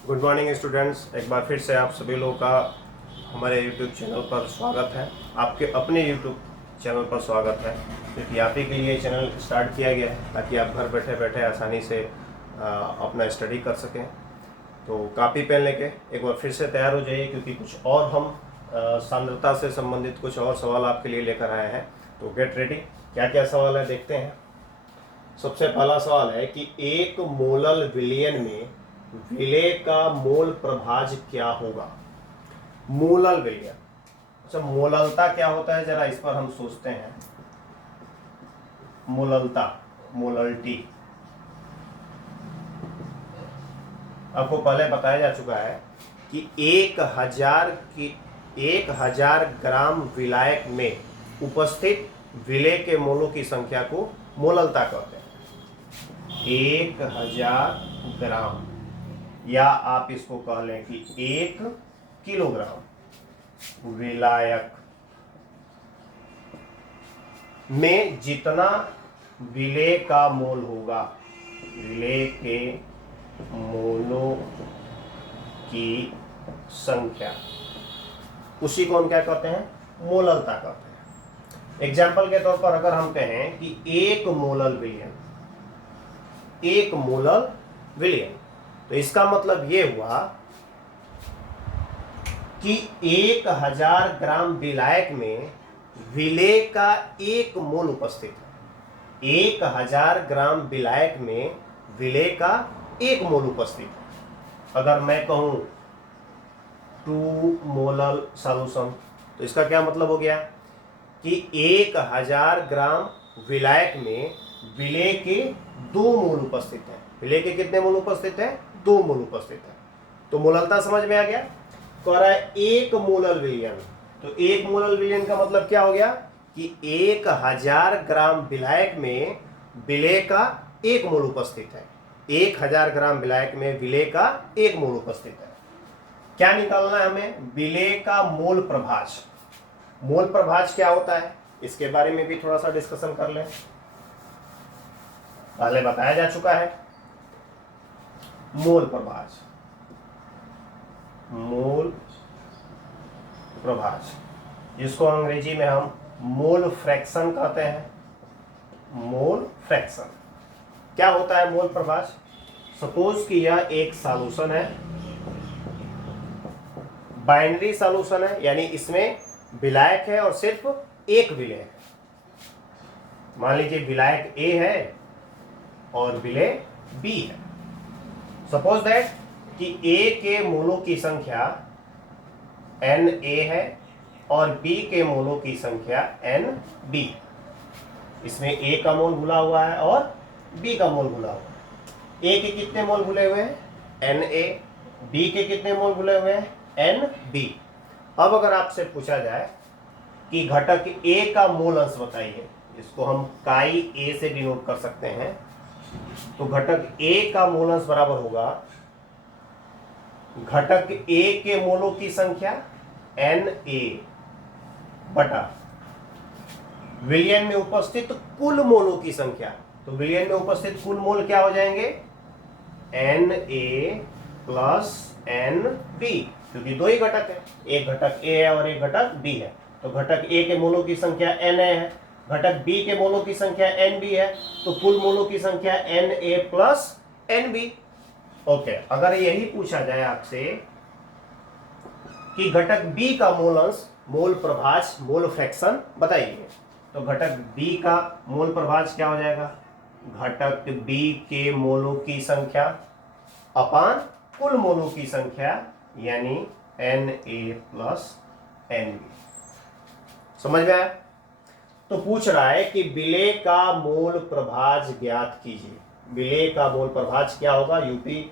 Good morning students, एक बार फिर से आप सभी लोगों का हमारे यूट्यूब चैनल पर स्वागत है। आपके अपने यूट्यूब चैनल पर स्वागत है, क्योंकि आप ही के लिए चैनल स्टार्ट किया गया है ताकि आप घर बैठे बैठे आसानी से अपना स्टडी कर सकें। तो कापी पेन लेके एक बार फिर से तैयार हो जाइए, क्योंकि कुछ और हम सांद्रता से संबंधित कुछ और सवाल आपके लिए लेकर आए हैं। तो गेट रेडी। क्या क्या सवाल है देखते हैं। सबसे पहला सवाल है कि एक मोलल विलयन में विलेय का मोल प्रभाज क्या होगा। मोलल विलयन, अच्छा मोललता क्या होता है, जरा इस पर हम सोचते हैं। मोललता, मोलल्टी आपको पहले बताया जा चुका है कि 1000 ग्राम विलायक में उपस्थित विलेय के मोलों की संख्या को मोललता कहते हैं। 1000 ग्राम, या आप इसको कह लें कि 1 किलोग्राम विलायक में जितना विलेय का मोल होगा, विलेय के मोलों की संख्या, उसी को हम क्या कहते हैं, मोललता कहते हैं। एग्जाम्पल के तौर पर अगर हम कहें कि एक मोलल विलयन, तो इसका मतलब ये हुआ कि 1000 ग्राम विलायक में विलेय का 1 मोल उपस्थित है। 1000 ग्राम विलायक में विलेय का 1 मोल उपस्थित है। अगर मैं कहूं 2 मोलल सॉल्यूशन, तो इसका क्या मतलब हो गया कि 1000 ग्राम विलायक में विलेय के 2 मोल उपस्थित है। विलेय के कितने मोल उपस्थित है? 2 मोल उपस्थित है। तो मोललता समझ में आ गया। कह रहा है एक मोलल विलयन, तो एक मोलल विलयन का मतलब क्या हो गया कि 1000 ग्राम विलायक में विलेय का 1 मोल उपस्थित है। 1000 ग्राम विलायक में विलेय का 1 मोल उपस्थित है। क्या निकालना है हमें? विलेय का मोल प्रभाज। मोल प्रभाज क्या होता है, इसके बारे में भी थोड़ा सा डिस्कशन कर लें। पहले बताया जा चुका है। मोल प्रभाज, मोल प्रभाज, जिसको अंग्रेजी में हम मोल फ्रैक्शन कहते हैं। मोल फ्रैक्शन क्या होता है? मोल प्रभाज, सपोज कि यह एक सॉल्यूशन है, बाइनरी सॉल्यूशन है, यानी इसमें विलायक है और सिर्फ एक विलेय है। मान लीजिए विलायक ए है और विलेय बी है। सपोज दैट कि ए के मोलों की संख्या Na है और बी के मोलों की संख्या Nb। इसमें ए का मोल भुला हुआ है और बी का मोल भुला हुआ है। ए के कितने मोल भुले हुए हैं? Na। बी के कितने मोल भुले हुए हैं? Nb। अब अगर आपसे पूछा जाए कि घटक ए का मोल अंश बताइए, इसको हम काई ए से डिनोट कर सकते हैं। तो घटक ए का मोल अंश बराबर होगा घटक ए के मोलों की संख्या Na बटा विलयन में उपस्थित कुल मोलों की संख्या। तो विलयन में उपस्थित कुल मोल क्या हो जाएंगे? Na प्लस Nb, क्योंकि 2 ही घटक है, एक घटक ए है और एक घटक बी है। तो घटक ए के मोलों की संख्या Na है, घटक बी के मोलों की संख्या Nb है, तो कुल मोलों की संख्या Na प्लस Nb। ओके, अगर यही पूछा जाए आपसे कि घटक बी का मोल अंश, मोल प्रभाज, मोल फ्रैक्शन बताइए, तो घटक बी का मोल प्रभाज क्या हो जाएगा? घटक बी के मोलों की संख्या अपान कुल मोलों की संख्या, यानी Na प्लस Nb। समझ में आया? तो पूछ रहा है कि विलेय का मोल प्रभाज ज्ञात कीजिए। विलेय का मोल प्रभाज क्या होगा? यूपी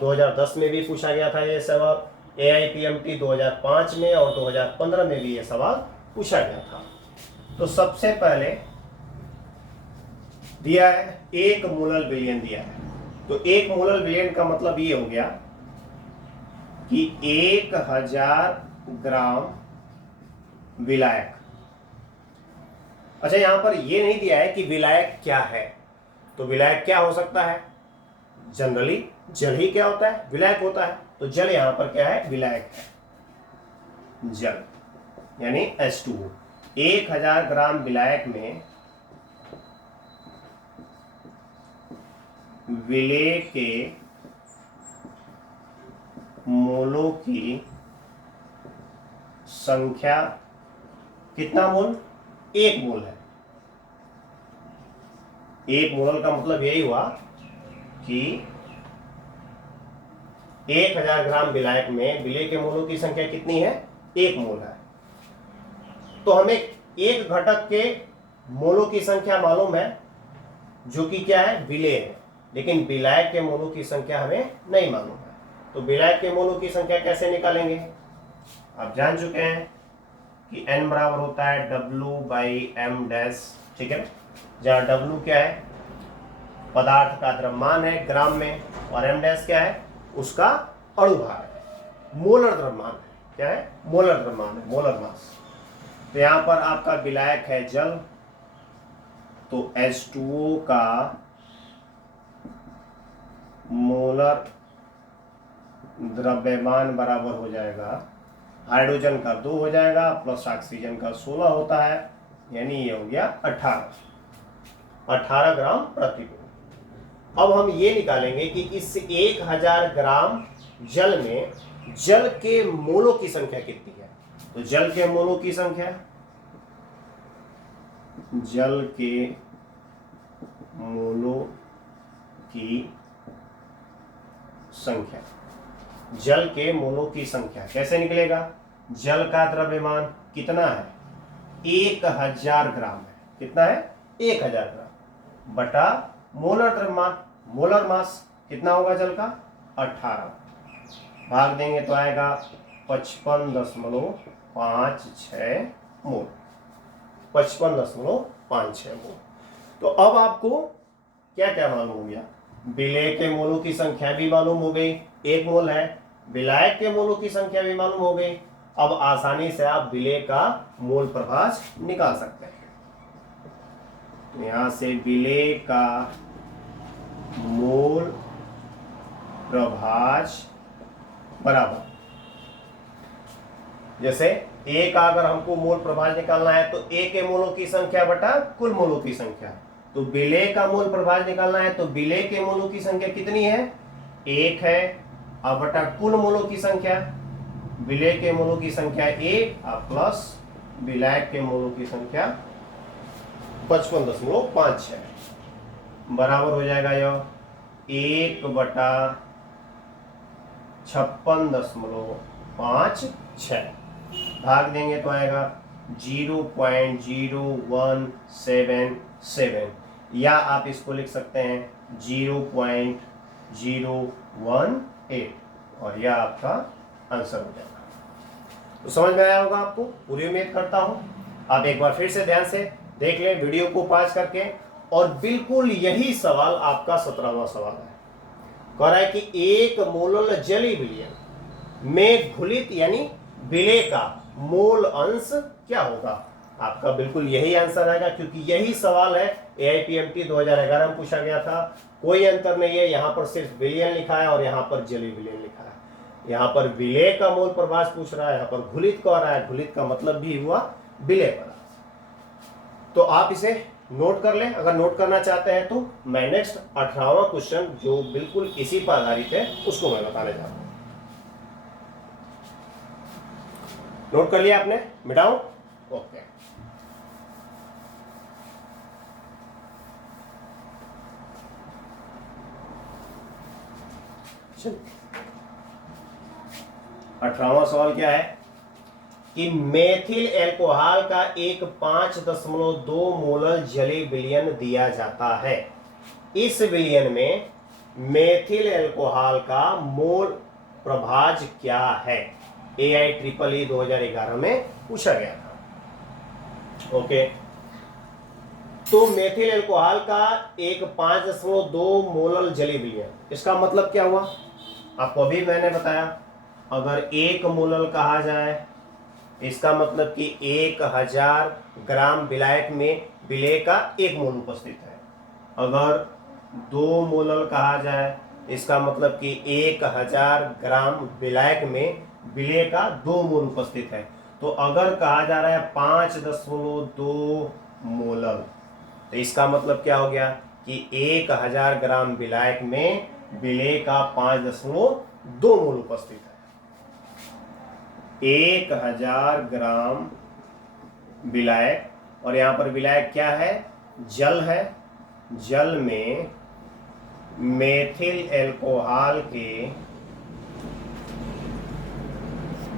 2010 में भी पूछा गया था ये सवाल, AIPMT 2005 में और 2015 में भी ये सवाल पूछा गया था। तो सबसे पहले दिया है एक मोलल विलयन दिया है। तो एक मोलल विलयन का मतलब ये हो गया कि 1000 ग्राम विलायक। अच्छा, यहां पर ये नहीं दिया है कि विलायक क्या है। तो विलायक क्या हो सकता है? जनरली जल ही क्या होता है, विलायक होता है, तो जल यहां पर क्या है, विलायक है, जल यानी H2O। 1000 ग्राम विलायक में विलेय के मोलों की संख्या कितना मोल, 1 मोल है। 1 मोल का मतलब यही हुआ कि 1000 ग्राम विलायक में विलेय के मोलों की संख्या कितनी है, 1 मोल है। तो हमें एक घटक के मोलों की संख्या मालूम है जो कि क्या है, विलेय है, लेकिन विलायक के मोलों की संख्या हमें नहीं मालूम है। तो विलायक के मोलों की संख्या कैसे निकालेंगे, आप जान चुके हैं कि n बराबर होता है W/m डैश, ठीक है, जहां W क्या है, पदार्थ का द्रव्यमान है ग्राम में, और m डैश क्या है, उसका अणुभार है, मोलर द्रव्यमान है, क्या है, मोलर द्रव्यमान है, मोलर मास। तो यहां पर आपका विलायक है जल, तो H2O का मोलर द्रव्यमान बराबर हो जाएगा, हाइड्रोजन का 2 हो जाएगा प्लस ऑक्सीजन का 16 होता है, यानी ये हो गया 18 ग्राम प्रति मोल। अब हम ये निकालेंगे कि इस 1000 ग्राम जल में जल के मोलों की संख्या कितनी है। तो जल के मोलों की संख्या, जल के मोलों की संख्या, जल के मोलों की संख्या कैसे निकलेगा, जल का द्रव्यमान कितना है, 1000 ग्राम है, कितना है, 1000 ग्राम बटा मोलर द्रव्यमान, मोलर मास कितना होगा जल का, 18, भाग देंगे तो आएगा 55.56 मोल, 55.56 मोल। तो अब आपको क्या क्या मालूम हो गया, विलेय के मोलों की संख्या भी मालूम हो गई, 1 मोल है, विलायक के मोलों की संख्या भी मालूम हो गई। अब आसानी से आप विलेय का मोल प्रभाज निकाल सकते हैं। यहां से विलेय का मोल प्रभाज बराबर, जैसे A का अगर हमको मोल प्रभाज निकालना है तो A के मोलों की संख्या बटा कुल मोलों की संख्या, तो विलेय का मोल प्रभाज निकालना है तो विलेय के मोलों की संख्या कितनी है, 1 है, अब बटा कुल मोलों की संख्या, विलेय के मोलों की संख्या 1 और प्लस विलायक के मोलों की संख्या 55.56 बराबर हो जाएगा यह 1/56.56, भाग देंगे तो आएगा 0.0177, या आप इसको लिख सकते हैं 0.018, और यह आपका आंसर हो जाएगा। तो समझ में आया होगा आपको, पूरी उम्मीद करता हूं। आप एक बार फिर से ध्यान से देख लें वीडियो को पॉज करके, और बिल्कुल यही सवाल आपका 17वां सवाल है। कह रहा है कि 1 मोलल जलीय विलयन में घुलित यानी विलेय का मोल अंश क्या होगा। आपका बिल्कुल यही आंसर आएगा, क्योंकि यही सवाल है AIPMT 2011 में पूछा गया था। कोई अंतर नहीं है, यहाँ पर सिर्फ विलयन लिखा है और यहाँ पर जलीय विलयन लिखा है। यहाँ पर विलेय का मोल प्रभाज पूछ रहा है, यहाँ पर घुलित कह रहा है, घुलित का मतलब भी हुआ विलेय पदार्थ। तो आप इसे नोट कर लें, अगर नोट करना चाहते हैं तो मैं नेक्स्ट 18वां क्वेश्चन जो बिल्कुल इसी पर आधारित है उसको मैं बताने जा रहा हूं। नोट कर लिया आपने, मिटाओ, ओके। चलिए 18वां सवाल क्या है कि मेथिल एल्कोहल का एक 5.2 मोलर जलीय विलयन दिया जाता है। इस विलयन में मेथिल एल्कोहल का मोल प्रभाज क्या है। AIEEE 2011 में पूछा गया था। ओके, तो मेथिल एल्कोहल का एक 5.2 मोलर जलीय विलयन, इसका मतलब क्या हुआ आपको अभी मैंने बताया। अगर 1 मोलर कहा जाए इसका मतलब कि 1000 ग्राम विलायक में विलेय का 1 मोल उपस्थित है। अगर 2 मोलर कहा जाए इसका मतलब कि 1000 ग्राम विलायक में विलेय का 2 मोल उपस्थित है। तो अगर कहा जा रहा है 5.2 मोलर, तो इसका मतलब क्या हो गया कि 1000 ग्राम विलायक में विलेय का 5.2 मोल उपस्थित है। 1000 ग्राम विलायक, और यहां पर विलायक क्या है? जल है। जल में मेथिल एल्कोहल के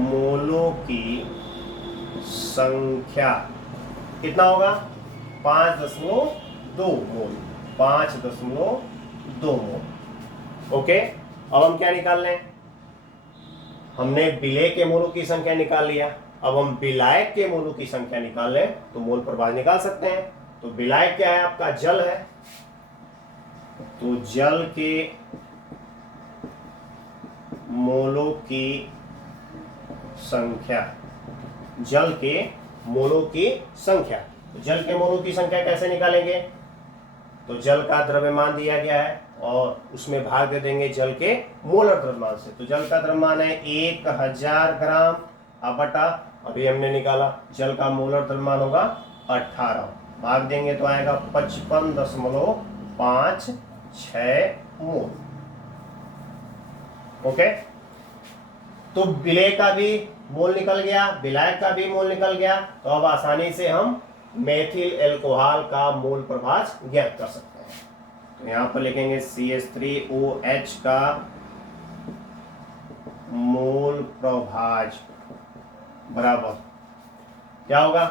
मोलों की संख्या कितना होगा? 5.2 मोल। 5.2 मोल। ओके, अब हम क्या निकाल लें? हमने विलेय के मोलों की संख्या निकाल लिया। अब हम विलायक के मोलों की संख्या निकाल लें तो मोल प्रभाव निकाल सकते हैं। तो विलायक क्या है? आपका जल है। तो जल के मोलों की संख्या, जल के मोलों की संख्या, तो जल के मोलों की संख्या कैसे निकालेंगे? तो जल का द्रव्यमान दिया गया है और उसमें भाग दे देंगे जल के मोलर द्रव्यमान से। तो जल का द्रव्यमान है 1000 ग्राम, अब बटा अभी हमने निकाला जल का मोलर द्रव्यमान होगा 18, भाग देंगे तो आएगा 55.56 मोल। ओके, तो विलेय का भी मोल निकल गया, विलायक का भी मोल निकल गया। तो अब आसानी से हम मेथिल एल्कोहल का मोल प्रभाज ज्ञात कर सकते हैं। तो यहां पर लिखेंगे CH3OH का मोल प्रभाज बराबर क्या होगा?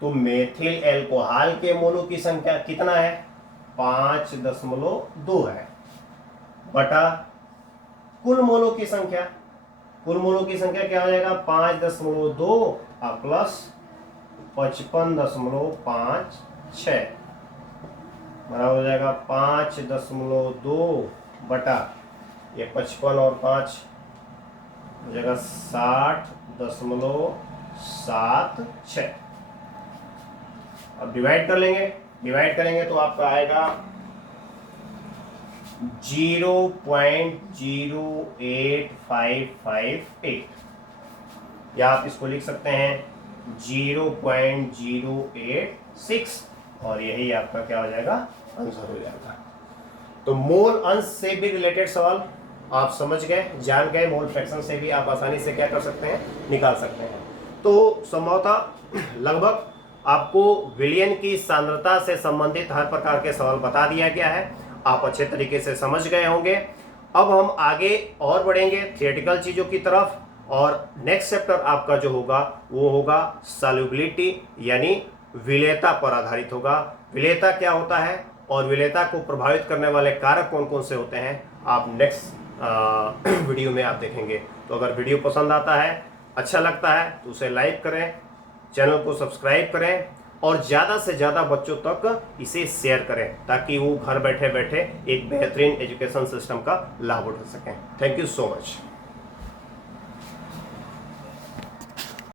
तो मेथिल एल्कोहल के मोलों की संख्या कितना है? 5.2 है, बटा कुल मोलों की संख्या। कुल मोलों की संख्या क्या हो जाएगा? 5.2 प्लस 55.56 बराबर हो जाएगा 5.2 बटा ये 55 और 5 हो जाएगा 60.76। अब डिवाइड कर लेंगे। डिवाइड करेंगे तो आपका आएगा 0.08558, या आप इसको लिख सकते हैं 0.086, और यही आपका क्या हो जाएगा? आंसर हो जाएगा। तो मोल अंश से भी रिलेटेड सवाल आप समझ गए, जान गए। मोल फ्रैक्शन से भी आप आसानी से क्या कर सकते हैं? निकाल सकते हैं। तो संभवतः लगभग आपको विलयन की सांद्रता से संबंधित हर प्रकार के सवाल बता दिया गया है। आप अच्छे तरीके से समझ गए होंगे। अब हम आगे और बढ़ेंगे थियोरेटिकल चीज़ों की तरफ, और नेक्स्ट चैप्टर आपका जो होगा वो होगा सॉल्युबिलिटी, यानी विलेयता पर आधारित होगा। विलेयता क्या होता है और विलेयता को प्रभावित करने वाले कारक कौन कौन से होते हैं, आप नेक्स्ट वीडियो में आप देखेंगे। तो अगर वीडियो पसंद आता है, अच्छा लगता है, तो उसे लाइक करें, चैनल को सब्सक्राइब करें और ज़्यादा से ज़्यादा बच्चों तक इसे शेयर करें, ताकि वो घर बैठे बैठे एक बेहतरीन एजुकेशन सिस्टम का लाभ उठा सकें। Thank you so much.